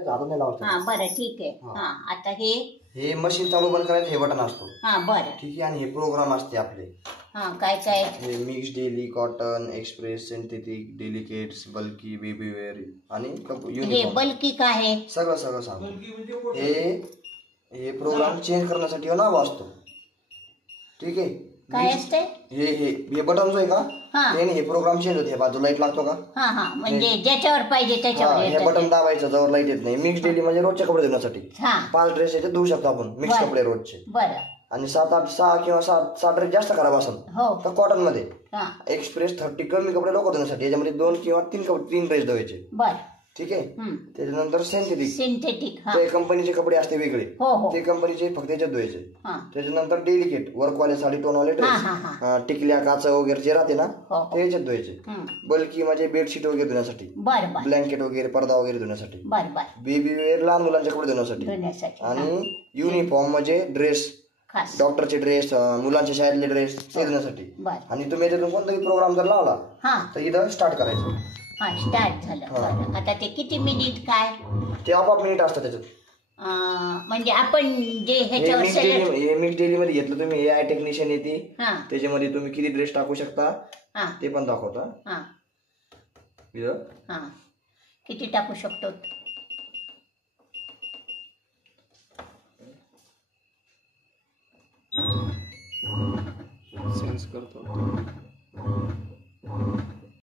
हातात नाही लावायचं. हा बरं ठीक आहे. हा आता हे मशीन चालू बंद करायचं, हे बटन असतो. हा बरं ठीक आहे. आणि हे प्रोग्राम असते आपले. हा काय काय हे mix, daily, cotton, express, synthetic, delicates, bulky, baby wear आणि हे युनिफॉर्म. बल्की काय आहे? सगळं सगळं सांग. हे प्रोग्राम चेंज करण्यासाठी नाव असतो. ठीक आहे. काय असते? हे बटन जो आहे का, त्याने हे प्रोग्राम चेंज होते. बाजू लाईट लागतो का, हा हा म्हणजे ज्याच्यावर पाहिजे त्याच्यावर हे बटन दाबायचं जवळ लाईट येत नाही. मिक्स डेली म्हणजे रोजचे कपडे धुण्यासाठी. 5 ड्रेस याचे धुवू शकतो आपण, मिक्स कपडे रोजचे. बरं. आणि 6 किंवा 7 ड्रेस जास्त खराब असेल तर कॉटन मध्ये. एक्सप्रेस 30 कमी कपडे लोक धुण्यासाठी, याच्यामध्ये 2 किंवा 3 ड्रेस धुवायचे. बरं ठीक आहे. त्याच्यानंतर सिंथेटिक ते कंपनीचे कपडे असते वेगळे, ते कंपनीचे फक्त याच्यात धुवायचे. त्याच्यानंतर डेलिकेट वर्कवाले, साडी टोनवाले ड्रेस, टिकल्या, काच वगैरे जे राहते ना ते याच्यात धुवायचे. बल्की म्हणजे बेडशीट वगैरे धुण्यासाठी, ब्लँकेट वगैरे, पडदा वगैरे धुण्यासाठी. बेबी वेअर लहान मुलांचे कपडे धुण्यासाठी. आणि युनिफॉर्म म्हणजे ड्रेस, डॉक्टरचे ड्रेस, मुलांच्या शाळेतले ड्रेस ते धुण्यासाठी. आणि तुम्ही याच्यातून कोणताही प्रोग्राम जर लावला तर इथं स्टार्ट करायचं. स्टार्ट झालं. आता ते किती मिनिट काय ते आपोआप मिनिट असतात त्याच्यात. म्हणजे आपण जे ह्याच्यावर मिक्स डेली मध्ये घेतलं तुम्ही, AI टेक्निशियन येते, त्याच्यामध्ये तुम्ही किती ड्रेस टाकू शकता ते पण दाखवता. किती टाकू शकतो? सेन्स करतो.